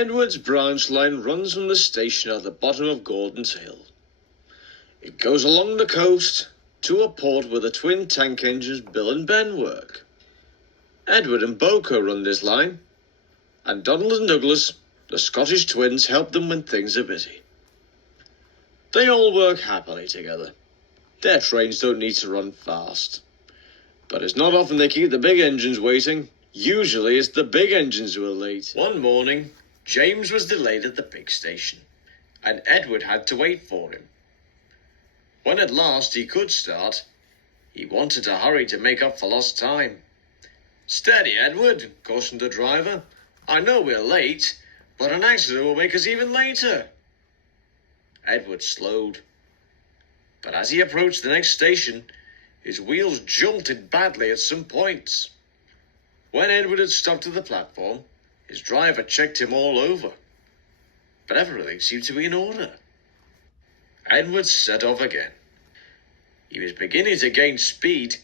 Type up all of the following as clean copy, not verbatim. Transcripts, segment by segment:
Edward's branch line runs from the station at the bottom of Gordon's Hill. It goes along the coast to a port where the twin tank engines Bill and Ben work. Edward and Boko run this line, and Donald and Douglas, the Scottish twins, help them when things are busy. They all work happily together. Their trains don't need to run fast. But it's not often they keep the big engines waiting. Usually it's the big engines who are late. One morning, James was delayed at the big station, and Edward had to wait for him. When at last he could start, he wanted to hurry to make up for lost time. "Steady, Edward," cautioned the driver. "I know we're late, but an accident will make us even later." Edward slowed. But as he approached the next station, his wheels jolted badly at some points. When Edward had stopped at the platform, his driver checked him all over. But everything seemed to be in order. Edward set off again. He was beginning to gain speed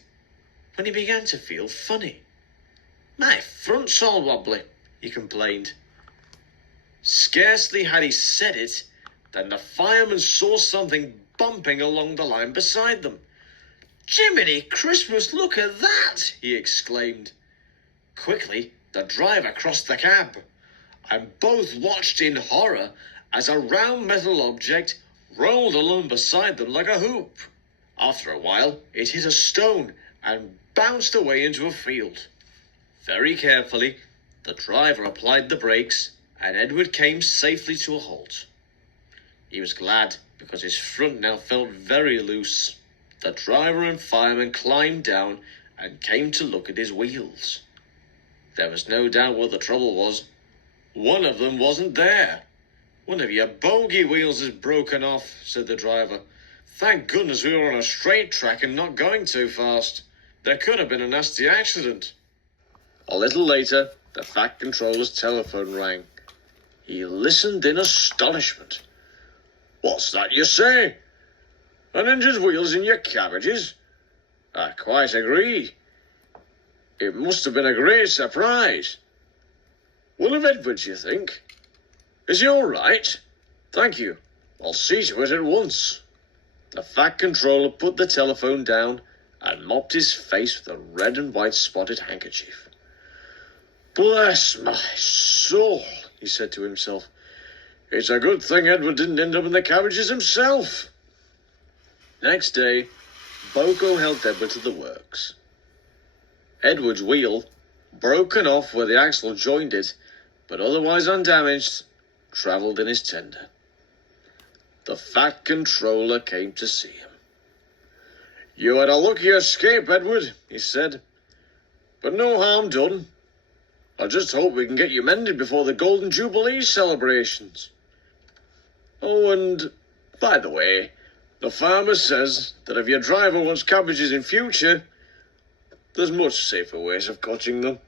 when he began to feel funny. "My front's all wobbly," he complained. Scarcely had he said it than the fireman saw something bumping along the line beside them. "Jiminy Christmas, look at that!" he exclaimed. Quickly, the driver crossed the cab, and both watched in horror as a round metal object rolled along beside them like a hoop. After a while, it hit a stone and bounced away into a field. Very carefully, the driver applied the brakes, and Edward came safely to a halt. He was glad because his front now felt very loose. The driver and fireman climbed down and came to look at his wheels. There was no doubt what the trouble was. One of them wasn't there. "One of your bogey wheels is broken off," said the driver. "Thank goodness we were on a straight track and not going too fast. There could have been a nasty accident." A little later, the Fat Controller's telephone rang. He listened in astonishment. "What's that you say? An engine's wheels in your cabbages? I quite agree. It must have been a great surprise. One of Edward's, you think? Is he all right? Thank you. I'll see to it at once." The Fat Controller put the telephone down and mopped his face with a red and white spotted handkerchief. "Bless my soul," he said to himself. "It's a good thing Edward didn't end up in the cabbages himself." Next day, Boko helped Edward to the works. Edward's wheel, broken off where the axle joined it, but otherwise undamaged, travelled in his tender. The Fat Controller came to see him. "You had a lucky escape, Edward," he said, "but no harm done. I just hope we can get you mended before the Golden Jubilee celebrations. Oh, and by the way, the farmer says that if your driver wants cabbages in future, there's much safer ways of cutting them."